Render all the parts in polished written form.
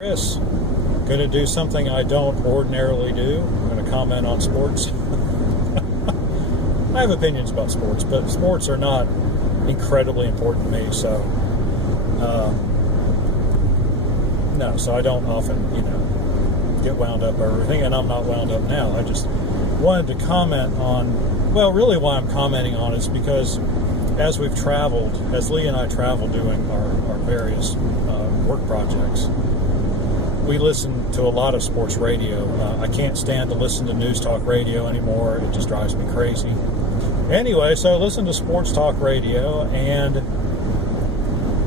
Chris, going to do something I don't ordinarily do. I'm going to comment on sports. I have opinions about sports, but sports are not incredibly important to me, so no, so I don't often, get wound up over everything, and I'm not wound up now. I just wanted to comment on, well, really why I'm commenting on is because as we've traveled, as Lee and I travel doing our various work projects, we listen to a lot of sports radio. I can't stand to listen to news talk radio anymore. It just drives me crazy. Anyway, so I listened to sports talk radio, and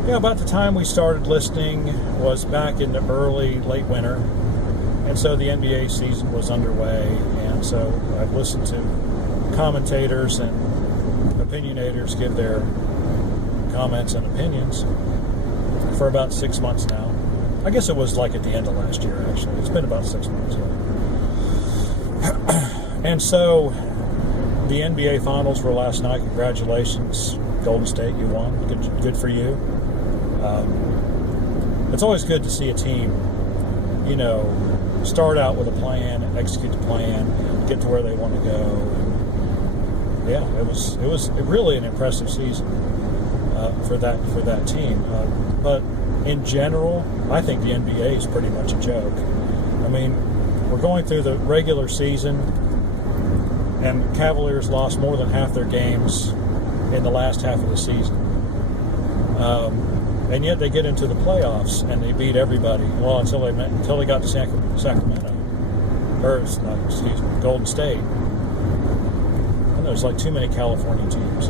about the time we started listening was back in the late winter, and so the NBA season was underway, and so I've listened to commentators and opinionators give their comments and opinions for about 6 months now. I guess it was like at the end of last year, actually. It's been about 6 months. And so the NBA Finals were last night. Congratulations, Golden State, you won. Good for you. It's always good to see a team, start out with a plan, execute the plan, and get to where they want to go. And yeah, it was really an impressive season for that team. But in general, I think the NBA is pretty much a joke. I mean, we're going through the regular season, and Cavaliers lost more than half their games in the last half of the season. And yet they get into the playoffs and they beat everybody. Well, until they got to Sacramento, Golden State. And there's like too many California teams.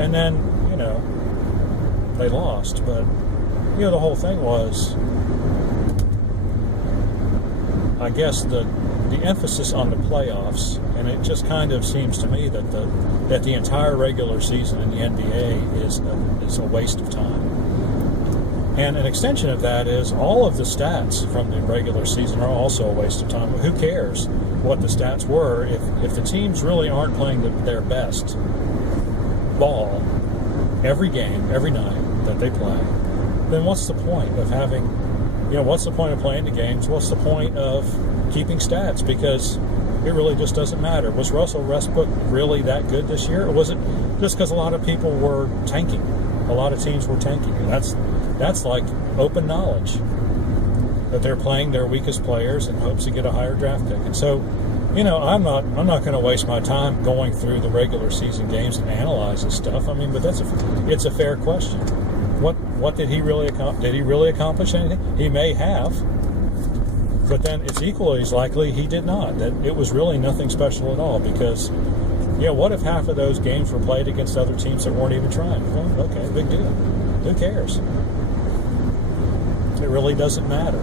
And then, they lost, but the whole thing was, I guess, the emphasis on the playoffs, and it just kind of seems to me that the entire regular season in the NBA is a waste of time. And an extension of that is all of the stats from the regular season are also a waste of time. Who cares what the stats were if the teams really aren't playing their best ball every game, every night that they play? Then what's the point of having, what's the point of playing the games? What's the point of keeping stats? Because it really just doesn't matter. Was Russell Westbrook really that good this year? Or was it just because a lot of people were tanking? A lot of teams were tanking. And that's like open knowledge that they're playing their weakest players in hopes to get a higher draft pick. And so, I'm not going to waste my time going through the regular season games and analyze this stuff. I mean, but it's a fair question. What did he really accomplish? Did he really accomplish anything? He may have, but then it's equally as likely he did not. That it was really nothing special at all. Because, what if half of those games were played against other teams that weren't even trying? Well, okay, big deal. Who cares? It really doesn't matter.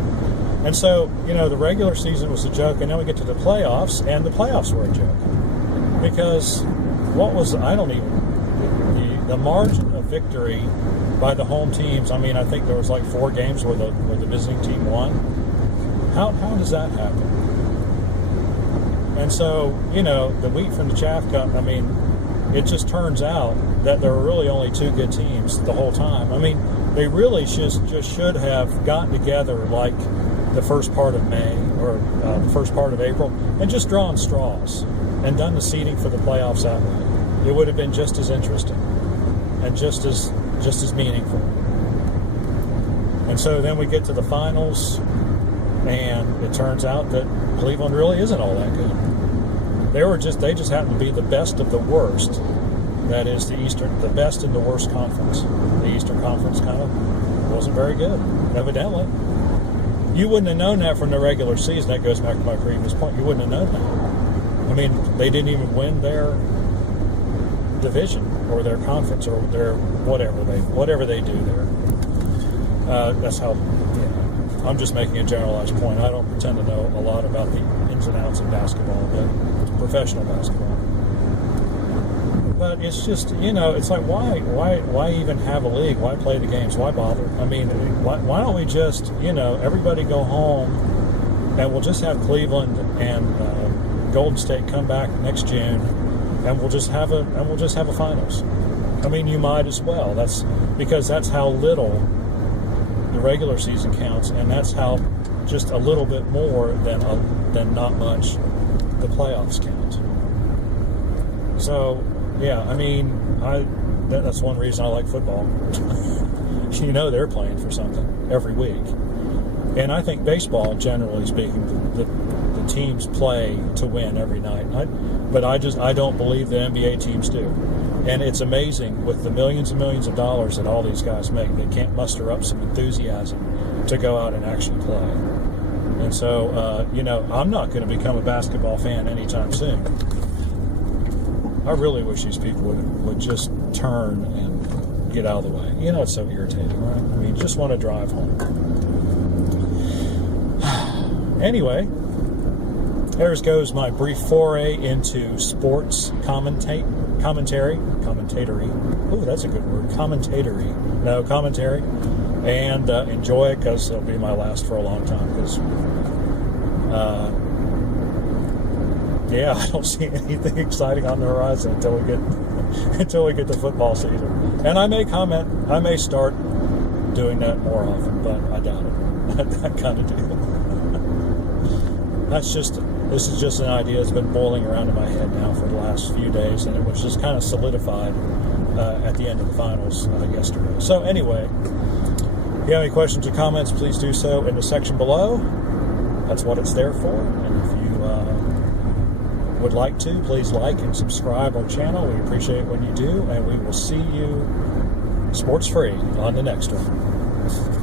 And so, the regular season was a joke, and then we get to the playoffs, and the playoffs were a joke. Because the margin of victory by the home teams, I mean, I think there was like 4 games where the visiting team won. How does that happen? And so, the wheat from the chaff cut, I mean, it just turns out that there were really only 2 good teams the whole time. I mean, they really should have gotten together like the first part of May or the first part of April and just drawn straws and done the seeding for the playoffs that way. It would have been just as interesting and just as meaningful. And so then we get to the finals, and it turns out that Cleveland really isn't all that good. They just happen to be the best of the worst. That is the best in the worst conference. The Eastern Conference kind of wasn't very good, evidently. You wouldn't have known that from the regular season. That goes back to my previous point. You wouldn't have known that. I mean, they didn't even win their division or their conference or their whatever they do there. That's how. I'm just making a generalized point. I don't pretend to know a lot about the ins and outs of basketball, but professional basketball. But it's just, it's like, why even have a league? Why play the games? Why bother? I mean, why don't we just, everybody go home, and we'll just have Cleveland and Golden State come back next June, and we'll just have a finals. I mean, you might as well. That's because that's how little the regular season counts, and that's how just a little bit more than not much the playoffs count. So, yeah, I mean, that's one reason I like football. You know they're playing for something every week. And I think baseball, generally speaking, the teams play to win every night. But I don't believe the NBA teams do. And it's amazing with the millions and millions of dollars that all these guys make, they can't muster up some enthusiasm to go out and actually play. And so, I'm not going to become a basketball fan anytime soon. I really wish these people would just turn and get out of the way. It's so irritating, right? I mean, you just want to drive home. Anyway, there goes my brief foray into sports commentary. Ooh, that's a good word. Commentary. And enjoy it, because it'll be my last for a long time. Because, I don't see anything exciting on the horizon until we get to football season. And I may start doing that more often, but I doubt it. That kind of deal. This is just an idea that's been boiling around in my head now for the last few days, and it was just kind of solidified at the end of the finals yesterday. So anyway, if you have any questions or comments, please do so in the section below. That's what it's there for. And if you would like to, please like and subscribe our channel. We appreciate it when you do, and we will see you sports free on the next one.